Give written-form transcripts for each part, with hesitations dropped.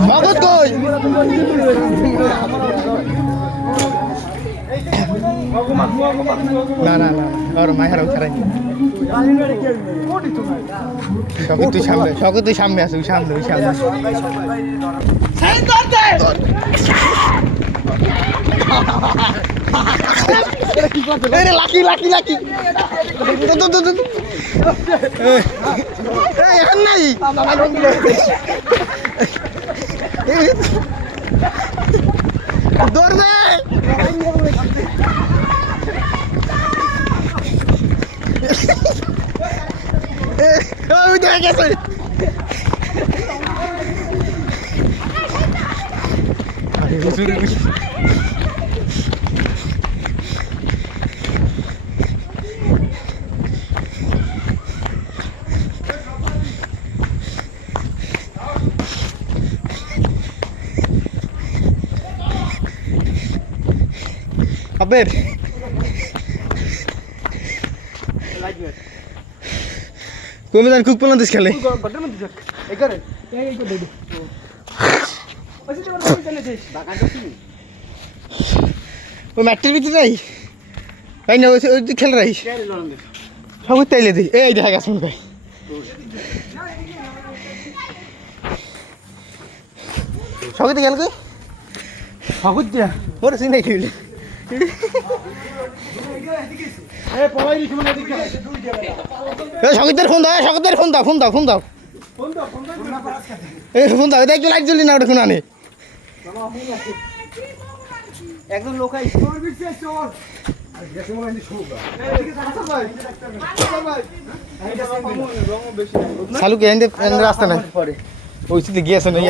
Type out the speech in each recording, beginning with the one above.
স্বাগত কই না না না আর মায়ের উঠারাই সকল তুই সামনে আসুক সামনে লাকি লাকি লাকি এখন নাই দৌড় দে ওই দেখে গেছে আবের কমে যান কুক পলান্তিস খেলে ও ম্যাট্রির ভিতরে যাই তাই না ওই খেলে রাই সব তাইলে দিই এই দেখা গেছে ভাই সগতে গেল কই সগত দিয়া ওর সিনাই খেলে সগতের ফোন দাও সগতের ফোন দাও ফোন দাও ফোন দাও ফোন দাও একটু লাইট জ্বলি না ওটা ফোন আনে একদম লোকাই শালুকে রাস্তা নাই ওই সিতে গিয়েছে না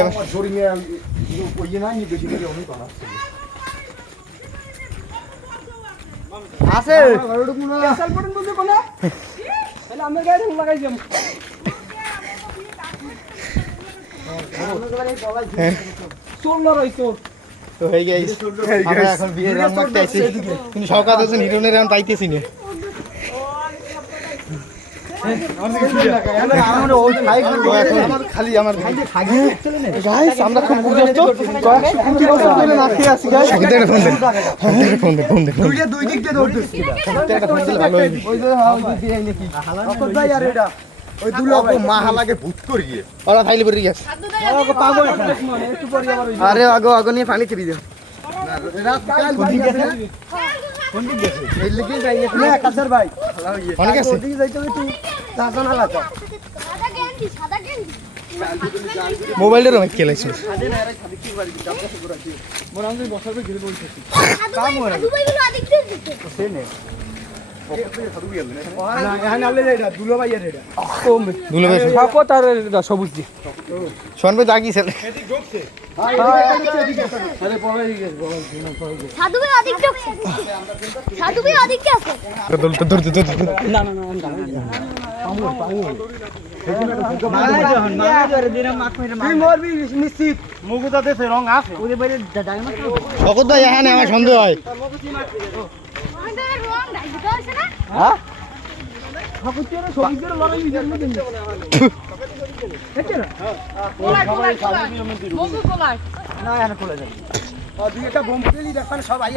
আছে তো হয়ে গেছে আমরা এখন বিয়ের রান মারতে আইছি কিন্তু সকাল হচ্ছে হিরোনের রান পাইতেছি না খালি আমার গাইস আমরা খুব ব্যস্ত ফোন দে দুই দিক দিয়ে দৌড়তেছি একটা ফোন দিলে ভালো হইবে ওই যে ওই ভাই আর এটা ওই দুলা মা হালাকে ভূত করি গিয়ে ওরা ফাইলে পড়ে গেছে পাবো একটু পরে আবার আরে আগো নিয়ে পানি ছেড়ে দাও রাত কাল ভাই গেছে কোন দিক গেছে এই লিখে যাই না কাসর ভাই অনেক আছে ওদিকে যাইতে হবে তুই দাসন হালাতা সাদা গেঞ্জি মোবাইলের রং খেলাইছিস আদে না এরা খালি কি বাড়ি যাব কাছে ঘুরা কি মোর আমি বসাবে গিয়ে বলতেছি কাম হয় দুবাইগুলো আদিক দিতে সে নে না এখানে আলে যাইরা দুলো ভাইয়া রেডা কম দুলো ভাই থাকো তার সবুজ দি শোনবে দাগি ছেলে এদিক ঢুকছে আরে পড়ে গেছে সাধু ভাই আদিক ঢুকছে সাধু ভাই আদিক কি আছে দৌড় না পাঙ্গুর শকত ভাই এখানে আমার সন্দেহ হয় সবাই